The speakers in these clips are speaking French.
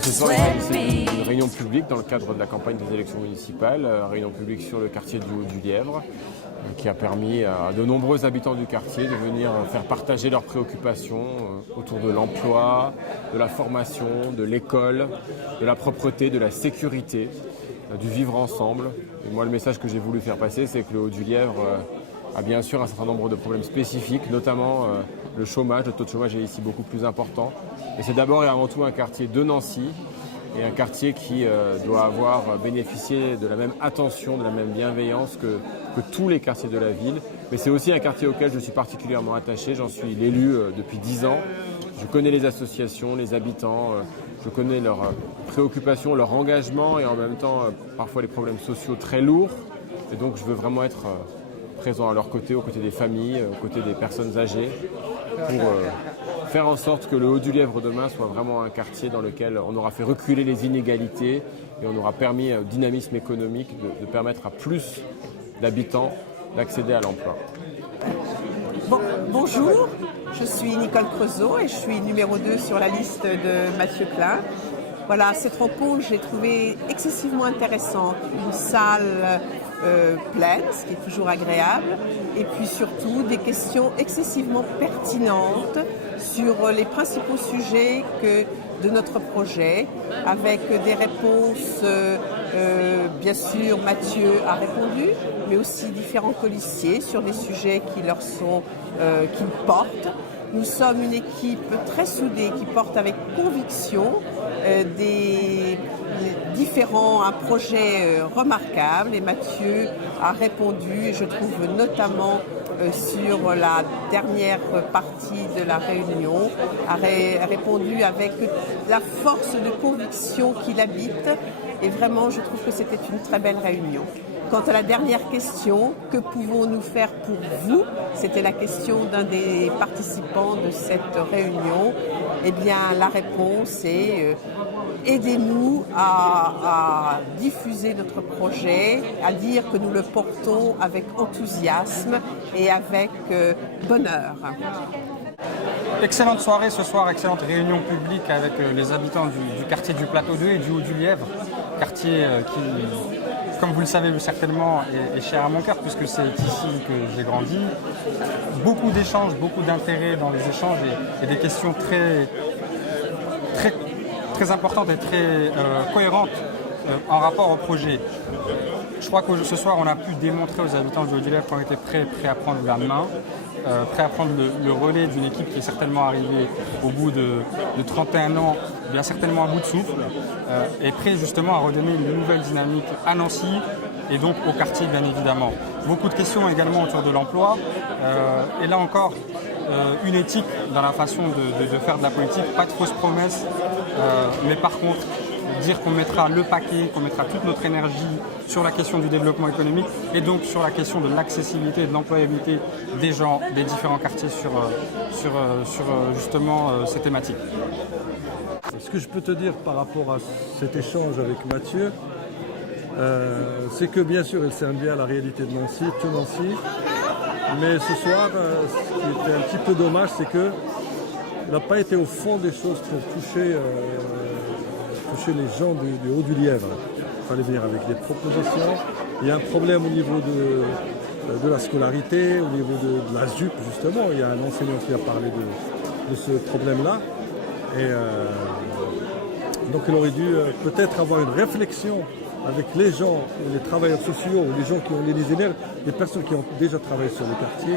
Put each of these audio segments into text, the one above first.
Ce soir, c'est une réunion publique dans le cadre de la campagne des élections municipales, réunion publique sur le quartier du Haut-du-Lièvre, qui a permis à de nombreux habitants du quartier de venir faire partager leurs préoccupations autour de l'emploi, de la formation, de l'école, de la propreté, de la sécurité, du vivre ensemble. Et moi, le message que j'ai voulu faire passer, c'est que le Haut-du-Lièvre a bien sûr un certain nombre de problèmes spécifiques, notamment le chômage. Le taux de chômage est ici beaucoup plus important. Et c'est d'abord et avant tout un quartier de Nancy et un quartier qui doit avoir bénéficié de la même attention, de la même bienveillance que tous les quartiers de la ville. Mais c'est aussi un quartier auquel je suis particulièrement attaché. J'en suis l'élu depuis 10 ans. Je connais les associations, les habitants, je connais leurs préoccupations, leur engagement et en même temps parfois les problèmes sociaux très lourds. Et donc je veux vraiment être présent à leur côté, aux côtés des familles, aux côtés des personnes âgées, pour faire en sorte que le Haut-du-Lièvre demain soit vraiment un quartier dans lequel on aura fait reculer les inégalités et on aura permis au dynamisme économique de permettre à plus d'habitants d'accéder à l'emploi. Bonjour, je suis Nicole Creusot et je suis numéro 2 sur la liste de Mathieu Klein. Voilà, cette rencontre, j'ai trouvé excessivement intéressante. Une salle pleine, ce qui est toujours agréable, et puis surtout des questions excessivement pertinentes sur les principaux sujets de notre projet, avec des réponses, bien sûr Mathieu a répondu, mais aussi différents colistiers sur des sujets qui leur sont, qui me portent. Nous sommes une équipe très soudée qui porte avec conviction un projet remarquable, et Mathieu a répondu, je trouve notamment sur la dernière partie de la réunion, a répondu avec la force de conviction qu'il habite, et vraiment je trouve que c'était une très belle réunion. Quant à la dernière question, que pouvons-nous faire pour vous? C'était la question d'un des participants de cette réunion. Eh bien, la réponse est aidez-nous à diffuser notre projet, à dire que nous le portons avec enthousiasme et avec bonheur. Excellente soirée ce soir, excellente réunion publique avec les habitants du quartier du Plateau 2 et du Haut-du-Lièvre, quartier qui, comme vous le savez certainement, est cher à mon cœur puisque c'est ici que j'ai grandi. Beaucoup d'échanges, beaucoup d'intérêt dans les échanges et des questions très importantes et très cohérentes en rapport au projet. Je crois que ce soir, on a pu démontrer aux habitants du Haut-du-Lièvre qu'on était prêts à prendre la main, prêts à prendre le relais d'une équipe qui est certainement arrivée au bout de 31 ans, bien certainement à bout de souffle, et prêt justement à redonner une nouvelle dynamique à Nancy et donc au quartier bien évidemment. Beaucoup de questions également autour de l'emploi, et là encore, une éthique dans la façon de faire de la politique, pas de fausses promesses, mais par contre, dire qu'on mettra le paquet, qu'on mettra toute notre énergie sur la question du développement économique et donc sur la question de l'accessibilité et de l'employabilité des gens des différents quartiers sur justement ces thématiques. Ce que je peux te dire par rapport à cet échange avec Mathieu, c'est que bien sûr il sert bien à la réalité de Nancy, tout Nancy, mais ce soir, ce qui était un petit peu dommage, c'est qu'il n'a pas été au fond des choses pour toucher les gens du Haut-du-Lièvre. Il fallait venir avec des propositions. Il y a un problème au niveau de la scolarité, au niveau de la ZUP justement. Il y a un enseignant qui a parlé de ce problème-là. Et donc il aurait dû peut-être avoir une réflexion avec les gens, les travailleurs sociaux, les gens qui ont les élèves, les personnes qui ont déjà travaillé sur le quartier,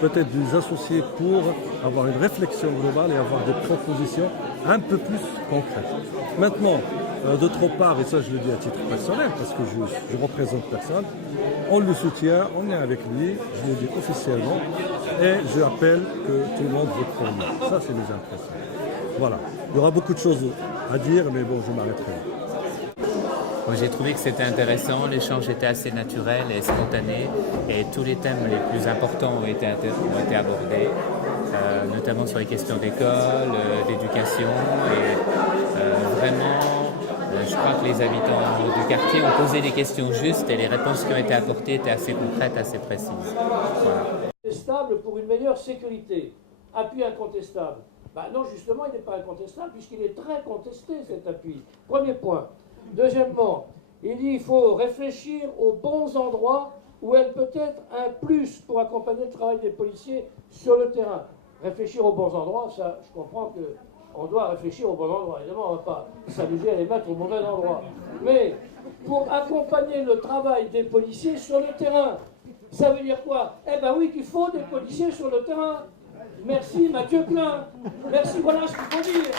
peut-être les associer pour avoir une réflexion globale et avoir des propositions un peu plus concrètes. Maintenant, d'autre part, et ça je le dis à titre personnel, parce que je représente personne, on le soutient, on est avec lui, je le dis officiellement, et je appelle que tout le monde vote pour lui. Ça, c'est mes impressions. Voilà. Il y aura beaucoup de choses à dire, mais bon, je m'arrêterai là. Moi, j'ai trouvé que c'était intéressant, l'échange était assez naturel et spontané et tous les thèmes les plus importants ont été abordés, notamment sur les questions d'école, d'éducation et vraiment, je crois que les habitants du quartier ont posé des questions justes et les réponses qui ont été apportées étaient assez concrètes, assez précises. Voilà. Incontestable pour une meilleure sécurité. Appui incontestable. Ben non, justement, il n'est pas incontestable puisqu'il est très contesté, cet appui. Premier point. Deuxièmement, il dit qu'il faut réfléchir aux bons endroits où elle peut être un plus pour accompagner le travail des policiers sur le terrain. Réfléchir aux bons endroits, ça, je comprends qu'on doit réfléchir aux bons endroits. Évidemment, on ne va pas s'amuser à les mettre au mauvais endroit. Mais pour accompagner le travail des policiers sur le terrain, ça veut dire quoi? Eh bien oui, qu'il faut des policiers sur le terrain. Merci Mathieu Klein. Merci, voilà ce qu'il faut dire.